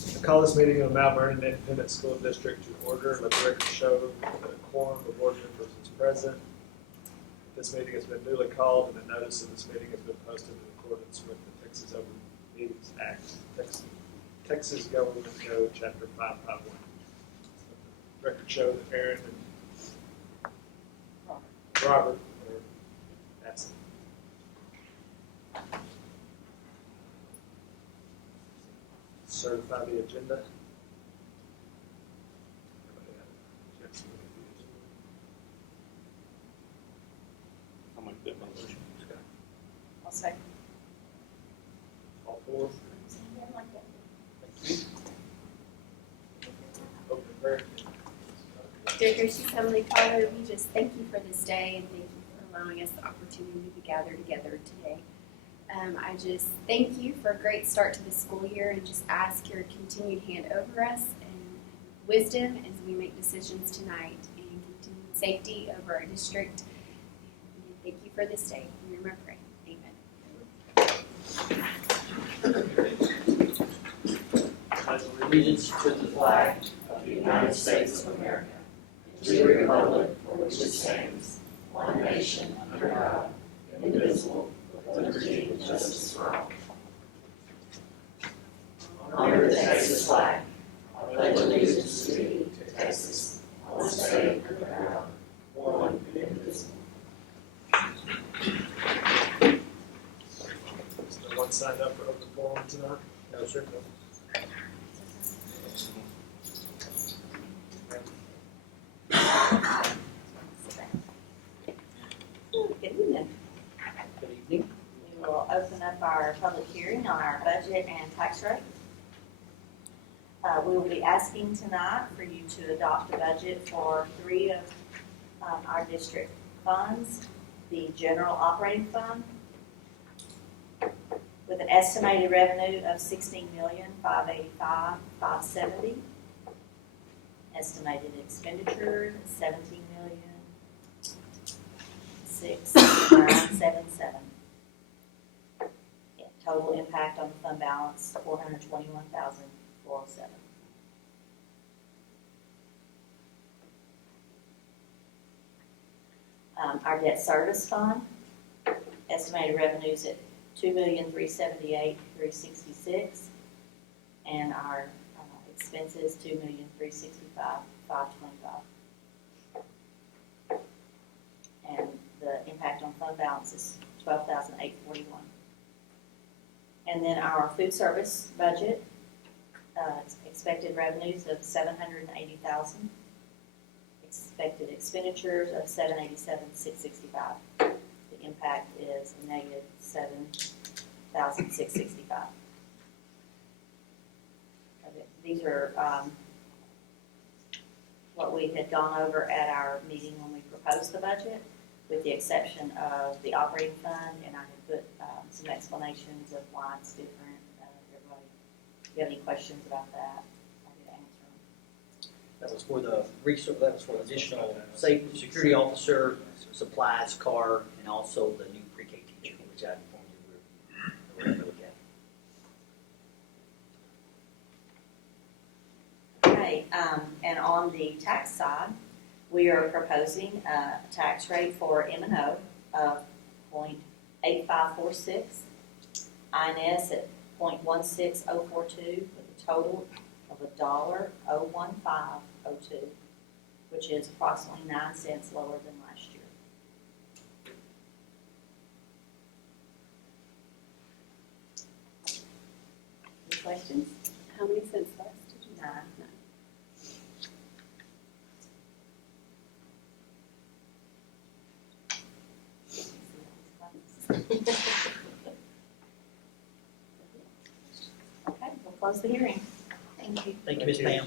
I call this meeting of the Mount Vernon Independent School District to order. Let the record show that a quorum of board members is present. This meeting has been duly called, and the notice of this meeting has been posted in accordance with the Texas Open Meetings Act, Texas Government Code, Chapter 551. Record show that Aaron and Robert are absent. Certify the agenda. I'm going to put my motion. I'll second. All four. Thank you. Open prayer. Dear gracious Heavenly Father, we just thank you for this day and thank you for allowing us the opportunity to gather together today. I just thank you for a great start to the school year and just ask your continued hand over us and wisdom as we make decisions tonight and continued safety over our district. And thank you for this day. In your name I pray. Amen. Pledge allegiance to the flag of the United States of America, to the republic for which it stands, one nation under God, indivisible, with liberty and justice for all. Honor the Texas flag. I pledge allegiance to thee, to Texas, one state under God, one and indivisible. Is no one signed up for open forum tonight? No, sir. Good evening. Good evening. We will open up our public hearing on our budget and tax rate. We will be asking tonight for you to adopt a budget for three of our district funds. The general operating fund with an estimated revenue of $16,585,570. Estimated expenditures $17,697,977. Total impact on the fund balance $421,407. Our debt service fund, estimated revenues at $2,378,366, and our expenses $2,365,525. And the impact on fund balance is $12,841. And then our food service budget, expected revenues of $780,000. Expected expenditures of $787,665. The impact is a negative $7,665. These are what we had gone over at our meeting when we proposed the budget, with the exception of the operating fund, and I had put some explanations of why it's different. Everybody, if you have any questions about that, I could answer them. That was for the research. That was for the additional safety security officer, supplies, car, and also the new pre-K teacher, which I informed you we're going to look at. Okay, and on the tax side, we are proposing a tax rate for M&O of 0.8546, INS at 0.16042, with a total of $1.01502, which is approximately 9 cents lower than last year. Any questions? How many cents less did you have? 9. Okay, we'll close the hearing. Thank you. Thank you, Ms. Pam.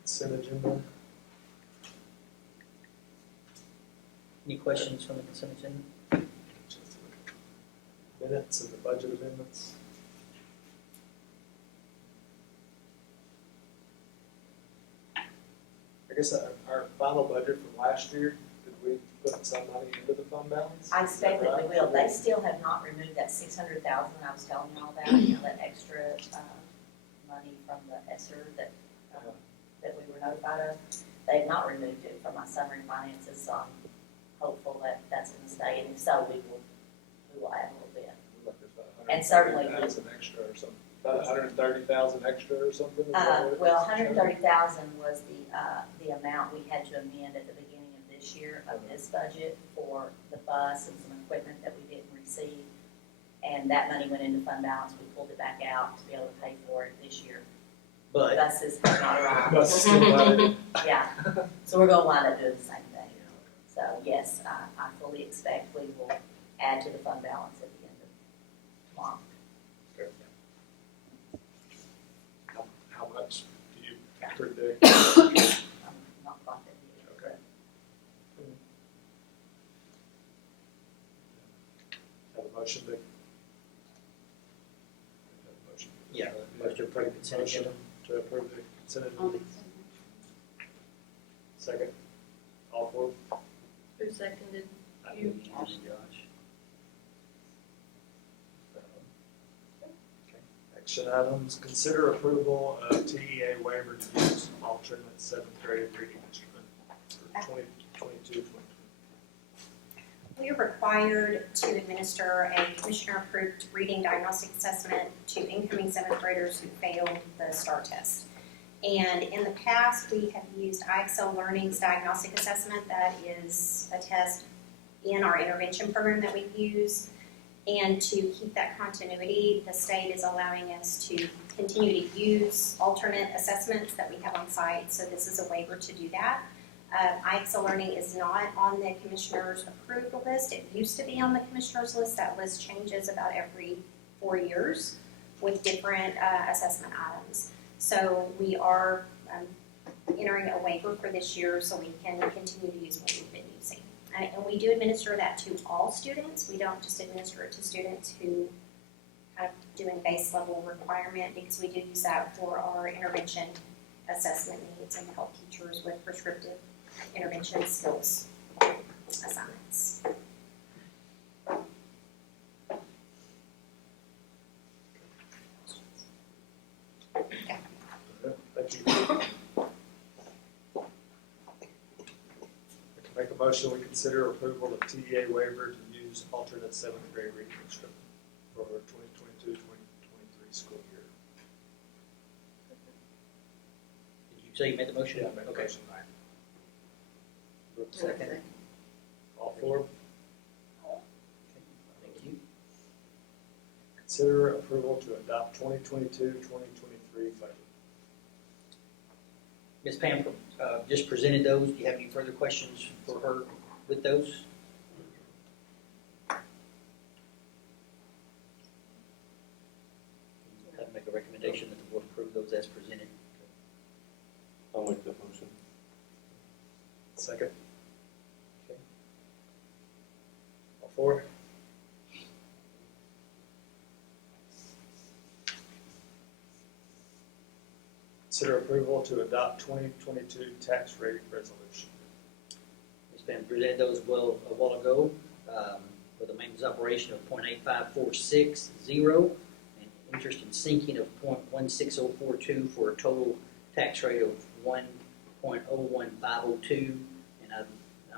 Consent agenda. Any questions from the consent agenda? Minutes and the budget amendments. I guess our final budget from last year, did we putting some money into the fund balance? I expect that we Is will. right? They still have not removed that 600,000 I was telling you all about, you know, that extra, money from the ESSER that, that we were notified of. They've not removed it from my summary finances, so I'm hopeful that that's gonna stay, and if so, we will add a little bit. Look, there's about And certainly we- 130,000 extra or something, about 130,000 extra or something? Is that what it Well, is? 130,000 was the amount we had to amend at the beginning of this year of this budget for the bus and some equipment that we didn't receive. And that money went into fund balance, we pulled it back out to be able to pay for it this year. But, Buses have not arrived. Bus is still valid. Yeah, so we're gonna wind up doing the same thing. So yes, I fully expect we will add to the fund balance at the end of tomorrow. How much do you predict? I'm not quite there yet. Okay. Have a motion to? Have a motion. yeah, motion to approve consent Motion agenda. to approve the consent I'll agenda. make some. Second. All four? Who seconded? You, Josh. Action items, consider approval of TEA waiver to use alternate seventh grade reading instrument for 2022-2023. We are required to administer a commissioner-approved reading diagnostic assessment to incoming seventh graders who failed the STAR test. And in the past, we have used IXL Learning's diagnostic assessment. That is a test in our intervention program that we use. And to keep that continuity, the state is allowing us to continue to use alternate assessments that we have on site. So this is a waiver to do that. IXL Learning is not on the commissioner's approval list. It used to be on the commissioner's list. That list changes about every 4 years with different assessment items. So we are entering a waiver for this year so we can continue to use what we've been using. And we do administer that to all students. We don't just administer it to students who kind of doing base level requirement, because we do use that for our intervention assessment needs and help teachers with prescriptive intervention skills assignments. Thank you. I can make a motion, we consider approval of TEA waiver to use alternate seventh grade reading instrument for 2022-2023 school year. Did you say you made the motion? Yeah, make a Okay. motion. Second. All four? Thank you. Consider approval to adopt 2022-2023 budget. Ms. Pam just presented those. Do you have any further questions for her with those? I'd make a recommendation that the board approve those as presented. I'll make that motion. Second? Okay. All four? Consider approval to adopt 2022 tax rate resolution. Ms. Pam presented those a while ago with a maintenance operation of .85460 and interest and sinking of .16042 for a total tax rate of 1.01502. And I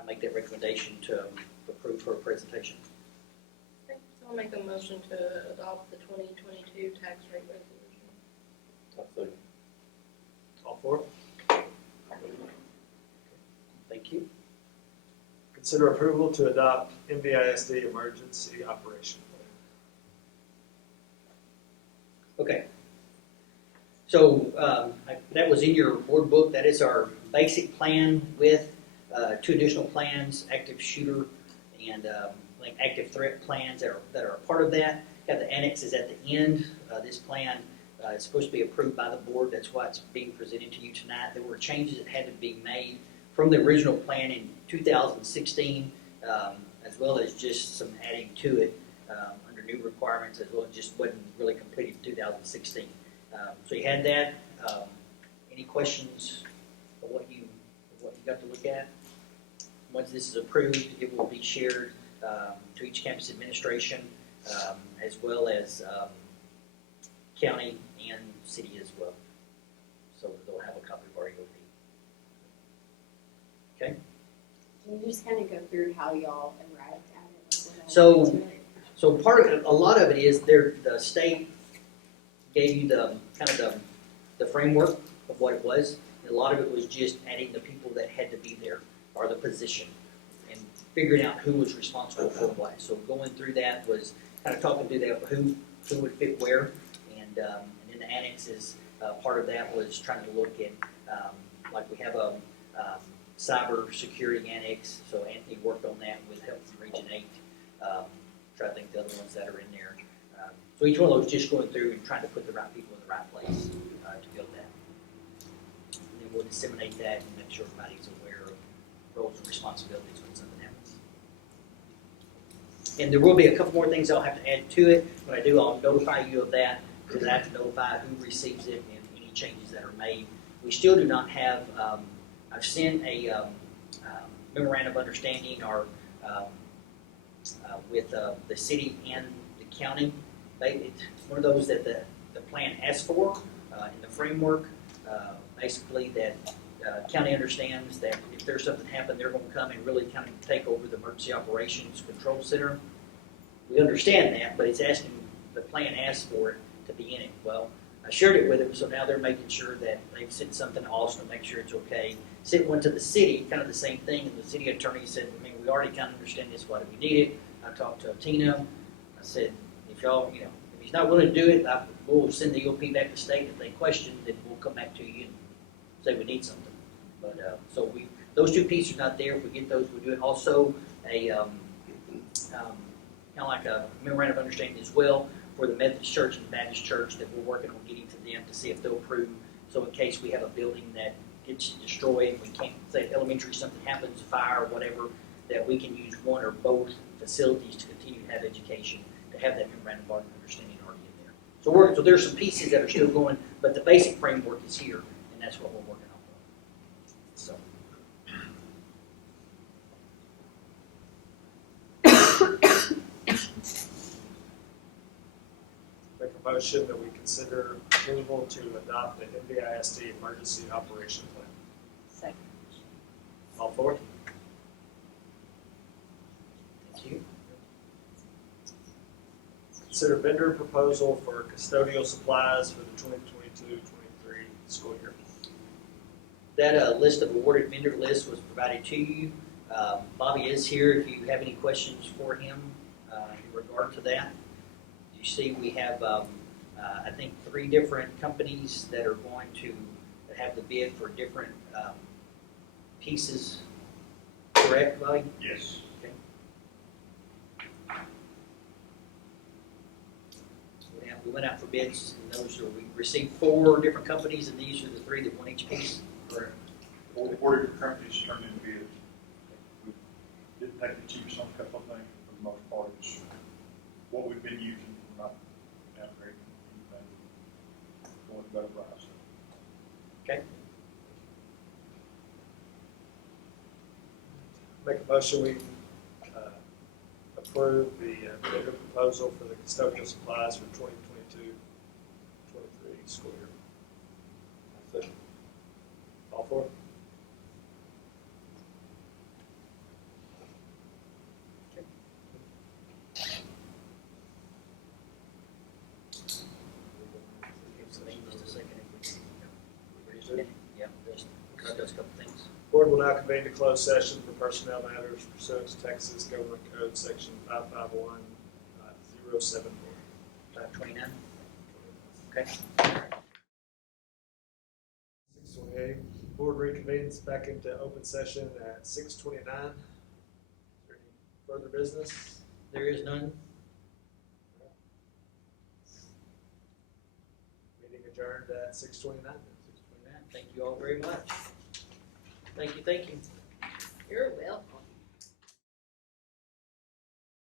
make that recommendation to approve her presentation. So I'll make a motion to adopt the 2022 tax rate resolution. I'll second. All four? Thank you. Consider approval to adopt MVISD emergency operation plan. Okay. So that was in your board book. That is our basic plan with 2 additional plans, active shooter and like active threat plans that are a part of that. Got the annexes at the end. This plan is supposed to be approved by the board. That's why it's being presented to you tonight. There were changes that had to be made from the original plan in 2016, as well as just some adding to it under new requirements, as well as just wasn't really completed in 2016. So you had that. Any questions of what you got to look at? once this is approved, it will be shared to each campus administration, as well as county and city as well. So they'll have a copy of our EOP. Okay? Can you just kind of go through how y'all arrived at it? Like, what all So- went into it? So a lot of it is the state gave you the framework of what it was. And a lot of it was just adding the people that had to be there, or the position, and figuring out who was responsible for what. So going through that was kind of talking through that, who would fit where, and in the annexes, part of that was trying to look at, like we have a cyber security annex, so Anthony worked on that with help from Region 8. Try to think the other ones that are in there. So each one of those just going through and trying to put the right people in the right place to build that. And then we'll disseminate that and make sure everybody's aware of roles and responsibilities when something happens. And there will be a couple more things I'll have to add to it. When I do, I'll notify you of that, because I have to notify who receives it and any changes that are made. We still do not have, I've sent a memorandum of understanding or with the city and the county. It's one of those that the plan asks for in the framework. Basically, that county understands that if there's something happen, they're going to come and really kind of take over the emergency operations control center. We understand that, but it's asking, the plan asks for it to be in it. Well, I shared it with them, so now they're making sure that they've sent something to Austin to make sure it's okay. Sent one to the city, kind of the same thing, and the city attorney said, I mean, we already kind of understand this, why do we need it? I talked to Tina. I said, if y'all, if he's not willing to do it, we'll send the EOP back to state. If they question, then we'll come back to you and say we need something. But so those two pieces are not there. If we get those, we'll do it. Also, a kind of like a memorandum of understanding as well for the Methodist Church and the Baptist Church that we're working on getting to them to see if they'll approve. So in case we have a building that gets destroyed and we can't, say elementary, something happens, fire or whatever, that we can use one or both facilities to continue to have education, to have that memorandum of understanding already in there. So there's some pieces that are still going, but the basic framework is here, and that's what we're working on. So. Make a motion that we consider approval to adopt the NBISD Emergency Operation Plan. Second. All for it? Thank you. Consider vendor proposal for custodial supplies for the 2022-23 school year. That list of awarded vendor list was provided to you. Bobby is here if you have any questions for him in regard to that. You see we have, I think, 3 different companies that are going to have the bid for different pieces. Correct, Bobby? Yes. Okay. We went out for bids, and we received 4 different companies, and these are the 3 that won each piece. Correct. 4 different companies turned in bids. We did take the cheapest on a couple of things, for the most part, it's what we've been using, we're not downgrading anything, going to better price. Okay. Make a motion we approve the vendor proposal for the custodial supplies for 2022-23 school year. Second. All for it? Just a second. Yeah, just a couple things. Board will now convene to closed session for personnel matters pursuant to Texas Government Code Section 551.074. 529. Okay. 6:28. Board reconvenes back into open session at 6:29. Is there any further business? There is none. Meeting adjourned at 6:29. 629. Thank you all very much. Thank you. You're welcome.